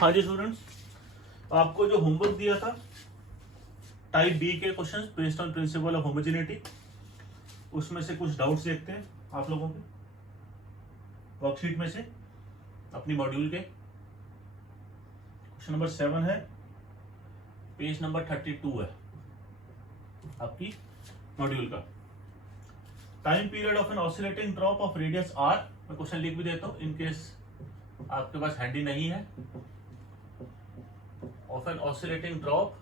हाँ जी स्टूडेंट्स, आपको जो होमवर्क दिया था टाइप बी के questions based on principle of homogeneity, उसमें से कुछ डाउट्स देखते हैं आप लोगों के वर्कशीट में से अपनी मॉड्यूल के। क्वेश्चन नंबर 7 है, पेज नंबर 32 है आपकी मॉड्यूल का। Time period of an oscillating drop of radius R. मैं क्वेश्चन लिख भी देता हूं इन केस आपके पास हैंडी नहीं है। Of an oscillating drop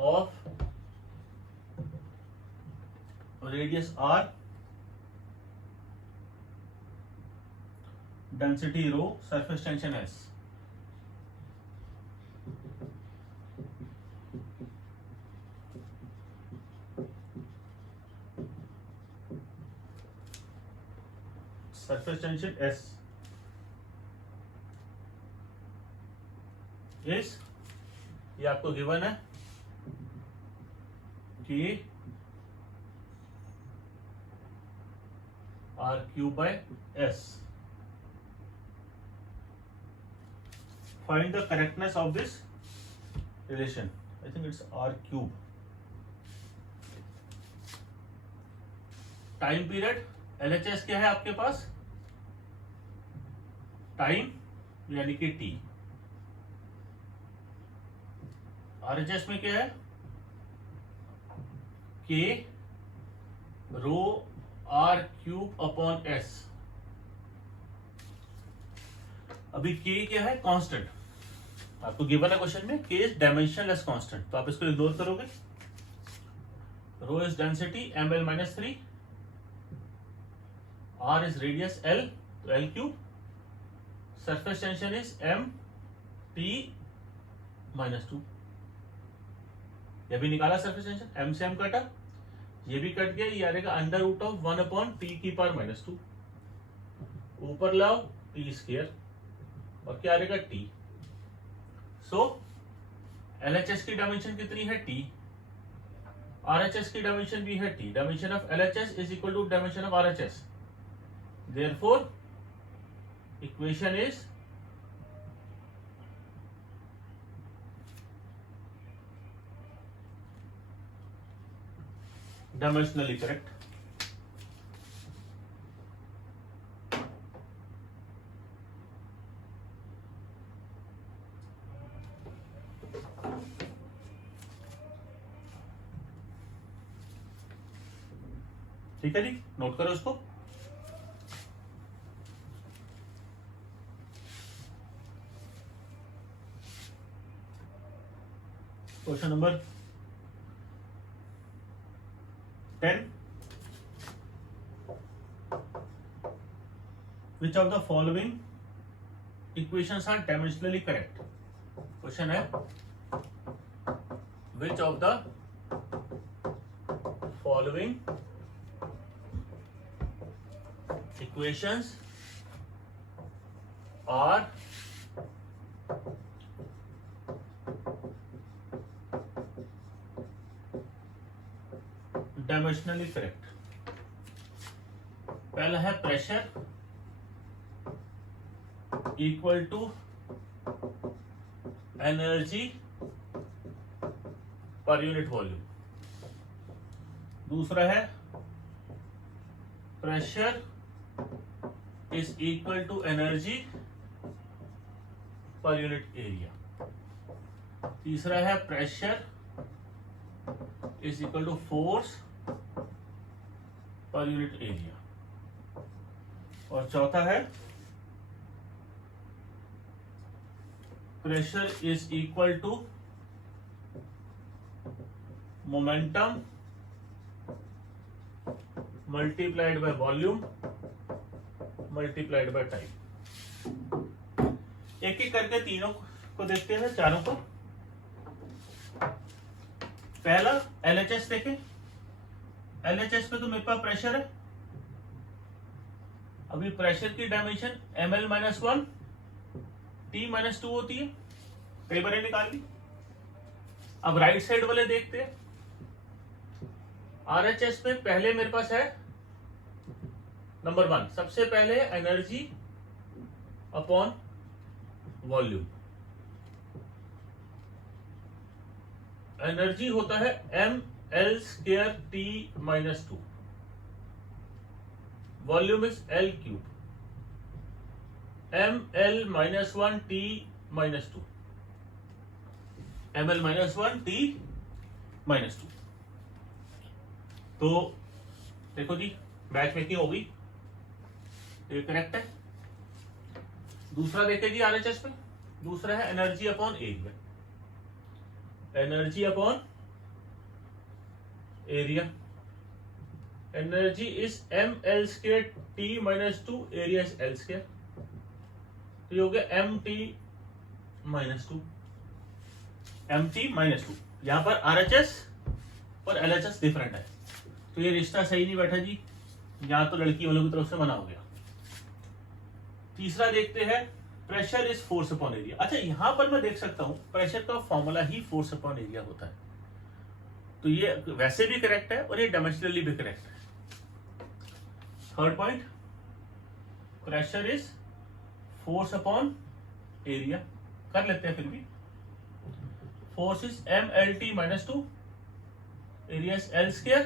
of radius r, density rho, surface tension s। surface tension s is, ये आपको गिवन है कि r cube by s। Find the correctness of this relation. I think it's r cube। Time period LHS क्या है आपके पास? Time यानी कि t। RHS में क्या है? K rho R cube upon S. अभी K क्या है? कांस्टेंट। आपको गिवन है क्वेश्चन में K इज डायमेंशनलेस कांस्टेंट, तो आप इसको इग्नोर करोगे। Rho is density ml-3, R is radius L, तो L cube. Surface tension is mt-2। ये भी निकाला सरफेस टेंशन, m से m कटा, ये भी कट गया, ये आ रहेगा अंडर रूट ऑफ 1/t⁻²। ऊपर लाओ t स्क्वायर और क्या आ रहेगा t। सो LHS की डायमेंशन कितनी है? t। RHS की डायमेंशन भी है t। Dimension of LHS is equal to dimension of RHS। Therefore equation is dimensionally correct. ठीक है जी, नोट करो इसको। Question number 10, which of the following equations are dimensionally correct? Question है, which of the following equations are dimensionally correct. पहला है pressure equal to energy per unit volume. दूसरा है pressure is equal to energy per unit area. तीसरा है pressure is equal to force per unit area. और चौथा है pressure is equal to momentum multiplied by volume multiplied by time. एक एक करके तीनों को देखते हैं, चारों को। पहला LHS देखें। LHS पे तो मेरे पास प्रेशर है। अभी प्रेशर की डायमेंशन ml-1 t-2 होती है, कई बार निकाल ली। अब राइट साइड वाले देखते हैं। RHS में पहले मेरे पास है नंबर 1 सबसे पहले एनर्जी अपॉन वॉल्यूम। एनर्जी होता है mL²T - 2, volume is L3 mL-1T - 2, mL-1T - 2। तो देखो जी मैच मेकिंग हो गई, ये करेक्ट है। दूसरा देखे जी आरएचएस में, दूसरा है energy upon area. Energy upon area, energy is mL²T - 2, area is L², तो ये हो गया MT - 2, MT - 2। यहां पर आरएचएस और एलएचएस डिफरेंट है, तो ये रिश्ता सही नहीं बैठा जी, यहां तो लड़की वालों की तरफ से मना हो गया। तीसरा देखते हैं pressure is force upon area. अच्छा यहां पर मैं देख सकता हूं प्रेशर का फॉर्मूला ही फोर्स अपॉन एरिया होता है, तो ये वैसे भी करेक्ट है और ये डायमेंशनली भी करेक्ट है। Third point, pressure is force upon area कर लेते हैं फिर भी। Force is mLT - 2, area is L²,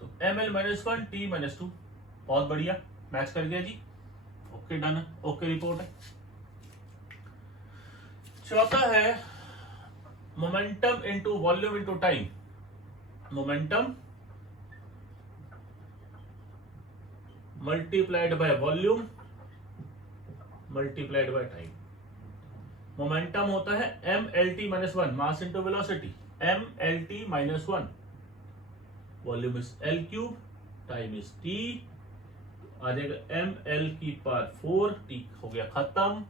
तो mL-1T - 2। बहुत बढ़िया, मैच कर गया जी, ओके डन, ओके रिपोर्ट है। चौथा है momentum into volume into time. Momentum multiplied by volume multiplied by time. Momentum होता है mLT - 1, mass into velocity, mLT - 1, volume is L3, time is T, आ जाएगा mL⁴, T हो गया खत्म।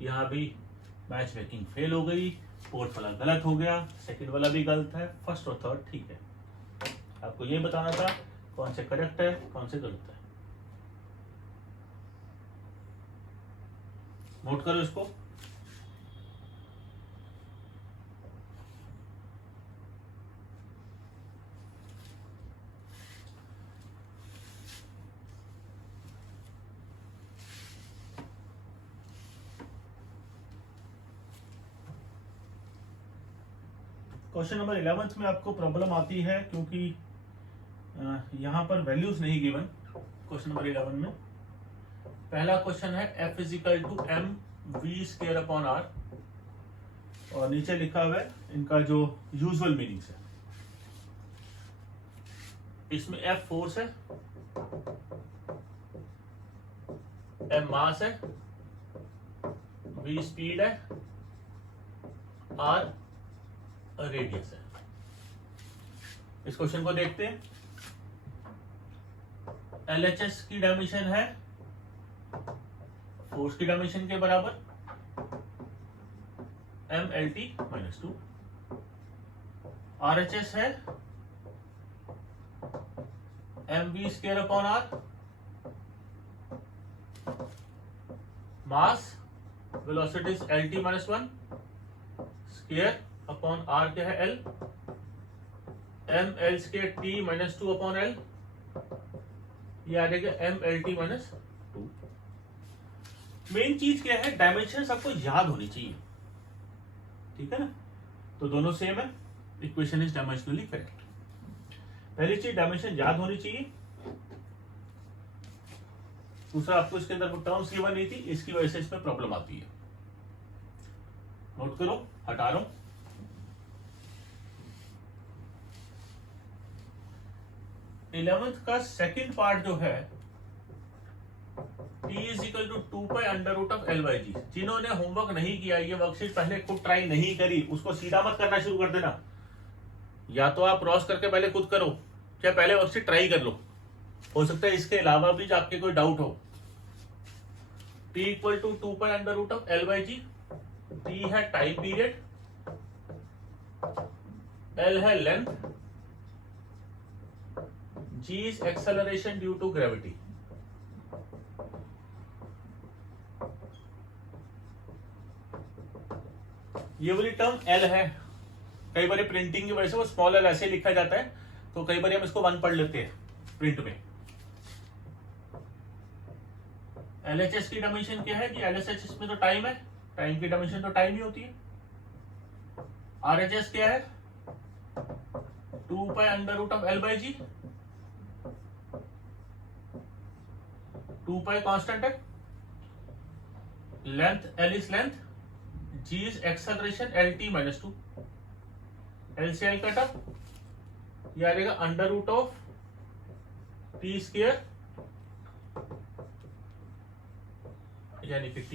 यहां भी मैच मेकिंग फेल हो गई, फोर्थ वाला गलत हो गया, सेकंड वाला भी गलत है, फर्स्ट और थर्ड ठीक है। आपको ये बताना था कौन से करेक्ट है कौन से गलत है। नोट करो इसको। क्वेश्चन नंबर 11 में आपको प्रॉब्लम आती है क्योंकि यहां पर वैल्यूज नहीं गिवन। क्वेश्चन नंबर 11 में पहला क्वेश्चन है F = mv²/r, और नीचे लिखा हुआ है इनका जो यूजुअल मीनिंग्स है। इसमें F फोर्स है, M मास है, V स्पीड है, R रेडियस है। इस क्वेश्चन को देखते हैं। LHS की डायमेंशन है फोर्स की डायमेंशन के बराबर, mLT - 2। RHS है mv²/r, mass velocity LT - 1, square upon r क्या है L, mL²T - 2/L, ये आ जाएगा mLT - 2। मेन चीज क्या है, डायमेंशन आपको याद होनी चाहिए, ठीक है ना। तो दोनों सेम है, इक्वेशन इज डायमेंशनली करेक्ट। पहली चीज डायमेंशन याद होनी चाहिए, दूसरा आपको इसके अंदर टर्म्स गिवन नहीं थी, इसकी वजह से इसमें प्रॉब्लम आती है। नोट करो, हटा रहा हूं। इलेवेंथ का सेकंड पार्ट जो है T = 2π√L/g। जिन्होंने होमवर्क नहीं किया, ये वर्कशीट पहले खुद ट्राई नहीं करी, उसको सीधा मत करना शुरू कर देना। या तो आप क्रॉस करके पहले खुद करो, या पहले वर्कशीट ट्राई कर लो। हो सकता है इसके अलावा भी आपके कोई डाउट हो। T = 2π√L/g। T है टाइम पीरियड, L है length, G is acceleration due to gravity. ये वाली टर्म L है, कई बार प्रिंटिंग की वजह से वो स्मॉल L ऐसे लिखा जाता है, तो कई बार हम इसको 1 पढ़ लेते हैं प्रिंट में। LHS की डायमेंशन क्या है कि LHS में तो टाइम है, टाइम की डायमेंशन तो टाइम ही होती है। RHS क्या है 2 pi under root of L by G, 2 pi constant है, length L is length, G is acceleration, LT minus 2, L से L कटा, ये आ जाएगा under root of T square यानी कि T,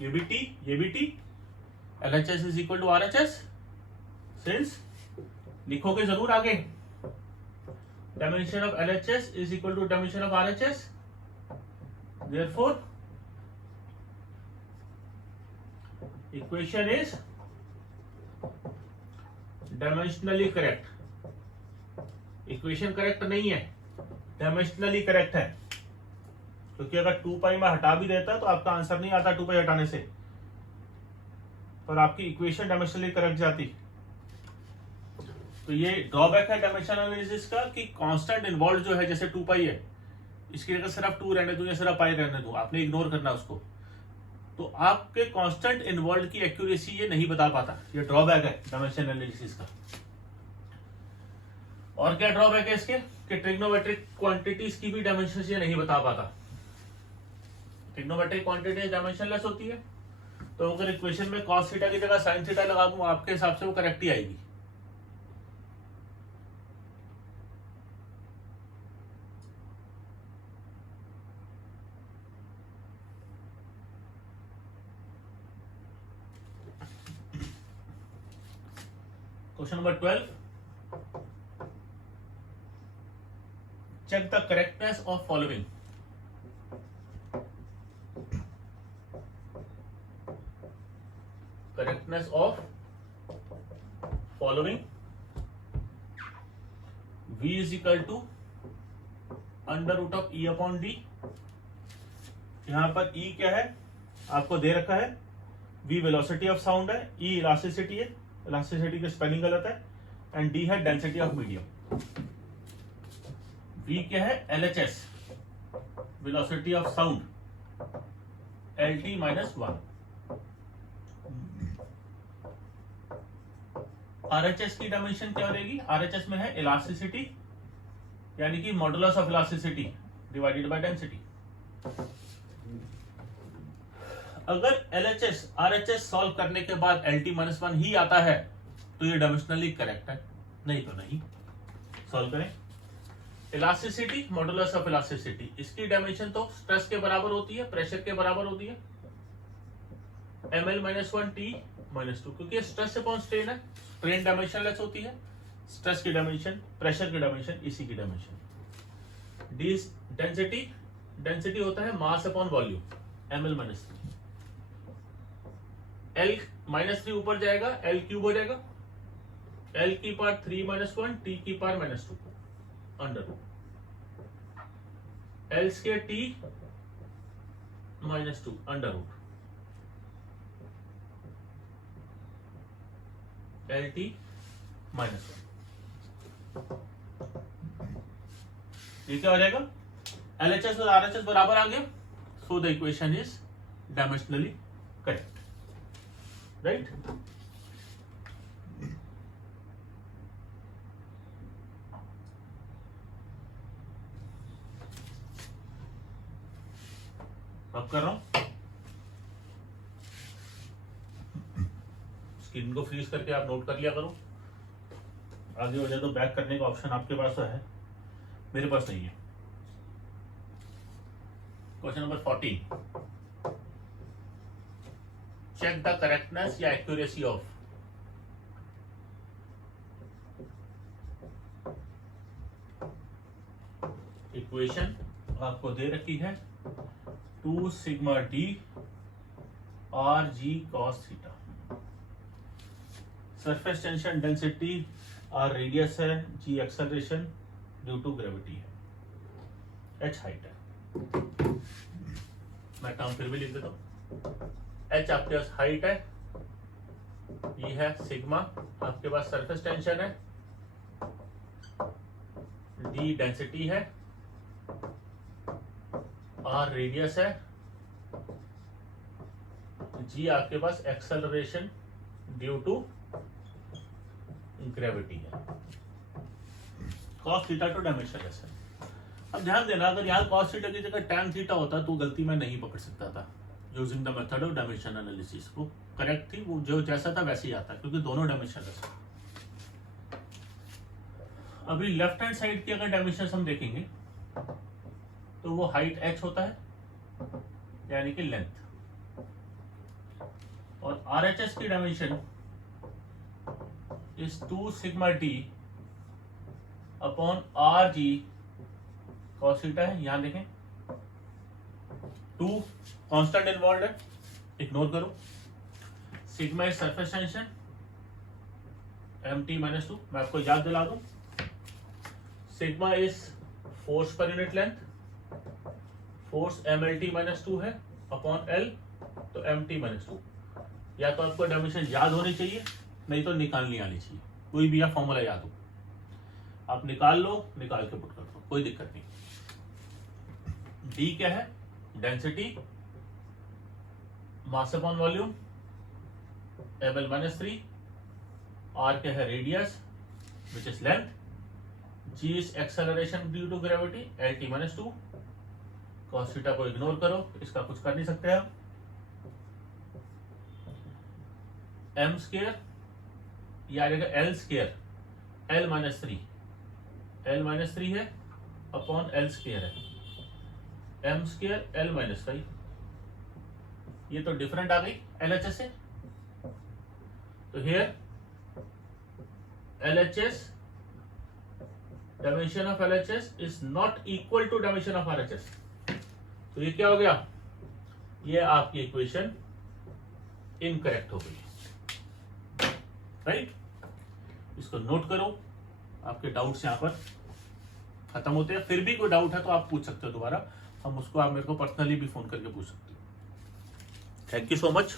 ये भी T, ये भी T, LHS is equal to RHS, since लिखोगे जरूर आगे dimension of LHS is equal to dimension of RHS, therefore equation is dimensionally correct। Equation correct नहीं है, डायमेंशनली करेक्ट है, क्योंकि अगर 2 पाई में हटा भी देता तो आपका आंसर नहीं आता 2 पाई हटाने से, पर आपकी इक्वेशन डायमेंशनली करेक्ट जाती। तो ये ड्रॉबैक है डायमेंशनल एनालिसिस का कि कांस्टेंट इन्वॉल्व जो है, जैसे 2 पाई है, इसकी जगह सिर्फ 2 रहने दूं या सिर्फ पाई रहने दूं, आपने इग्नोर करना उसको, तो आपके कांस्टेंट इन्वॉल्व की एक्यूरेसी ये नहीं बता पाता, ये ड्रॉबैक है डायमेंशनल एनालिसिस का। और क्या ड्रॉबैक है इसके कि ट्रिग्नोमेट्रिक क्वांटिटीज की भी डायमेंशन ये नहीं बता पाता। ट्रिग्नोमेट्रिक क्वांटिटी डायमेंशनलेस होती है, तो अगर इक्वेशन में cos थीटा की जगह sin थीटा लगा दूं, आपके हिसाब से वो करेक्ट ही आएगी। Question number 12, check the correctness of following। correctness of following, V is equal to under root of E upon D। यहां पर E क्या है आपको दे रखा है, V वेलोसिटी ऑफ साउंड है, E इलास्टिसिटी है, इलास्टिसिटी की स्पेलिंग गलत है, एंड D है डेंसिटी ऑफ मीडियम। V क्या है LHS velocity of sound, LT minus 1। RHS की डायमेंशन क्या रहेगी, RHS में है इलास्टिसिटी यानी कि modulus of elasticity divided by density. अगर LHS RHS सॉल्व करने के बाद LT माइनस 1 ही आता है तो ये डायमेंशनली करेक्ट है, नहीं तो नहीं। सॉल्व करें, इलास्टिसिटी मॉडुलस ऑफ इलास्टिसिटी, इसकी डायमेंशन तो स्ट्रेस के बराबर होती है, प्रेशर के बराबर होती है, ml माइनस 1 T माइनस 2, क्योंकि स्ट्रेस अपॉन स्ट्रेन है, स्ट्रेन डायमेंशनलेस होती है, स्ट्रेस की डायमेंशन, प्रेशर की डायमेंशन, इसी की डायमेंशन। डी डेंसिटी, डेंसिटी होता है mass upon volume, ml minus 3, L minus 3 ऊपर जाएगा, L क्यूब हो जाएगा, L की पावर 3 माइनस 1 T की power minus 2 under root, L square T minus 2 under root, LT minus 1। ये क्या हो जाएगा, LHS और RHS बराबर आ गया, so the equation is dimensionally correct, right. अब कर रहा हूं, स्क्रीन को फ्रीज करके आप नोट कर लिया करो, आगे हो जाए तो बैक करने का ऑप्शन आपके पास तो है, मेरे पास नहीं है। Question number 14, check the correctness या एक्यूरेसी ऑफ इक्वेशन आपको दे रखी है 2 sigma D R G cos theta, surface tension density R radius है, G acceleration due to gravity है, एच हाइट है। मैं टर्म फिर भी लिख देता हूं, एच आपके पास हाइट है, ये है सिग्मा, आपके पास सरफेस टेंशन है, डी डेंसिटी है, आर रेडियस है, जी आपके पास एक्सेलरेशन ड्यू टू ग्रेविटी है, कॉस थीटा टू डायमेंशनलेस है। अब ध्यान देना, अगर यहाँ कॉस थीटा की जगह टैन थीटा होता तो गलती मैं नहीं पकड़ सकता था। Using the method of dimension analysis, वो करेक्ट थी, वो जो जैसा था वैसे ही आता, क्योंकि दोनों डायमेंशनलेस है। अभी लेफ्ट हैंड साइड की अगर डायमेंशन हम देखेंगे तो वो हाइट h होता है, यानी कि लेंथ, और RHS की dimension is 2 sigma T upon are G cos theta है। यहां देखें 2 कांस्टेंट इन्वॉल्व है, इग्नोर करो। Sigma is surface tension mt -2, मैं आपको याद दिला दूं, sigma is force per unit length, force mlt -2 है अपॉन l, तो mt -2। या तो आपको डायमेंशन याद होनी चाहिए, नहीं तो निकालनी आनी चाहिए, कोई भी आप फॉर्मूला याद हो आप निकाल लो, निकाल के पुट कर दो, कोई दिक्कत नहीं। d क्या है, density, mass upon volume ml -3, r क्या है, radius which is length, g is acceleration due to gravity lt -2, cos theta को इग्नोर करो, इसका कुछ कर नहीं सकते आप। m स्क्वायर या l स्क्वायर l -3, l -3 है अपॉन l स्क्वायर है, m स्क्वायर l -5, ये तो डिफरेंट आ गई LHS से। तो here LHS, dimension of LHS is not equal to dimension of RHS। तो ये क्या हो गया, ये आपकी इक्वेशन इनकरेक्ट हो गई, राइट। इसको नोट करो, आपके डाउट्स यहां पर खत्म होते हैं। फिर भी कोई डाउट है तो आप पूछ सकते हो दोबारा, हम उसको आप मेरे को पर्सनली भी फोन करके पूछ सकते हो। Thank you so much.